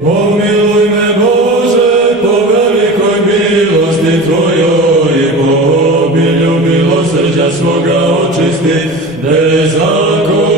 Pomiluj me Bože po velikoj milosti Tvojoj i po obilju milosrđa svoga očisti, bezakon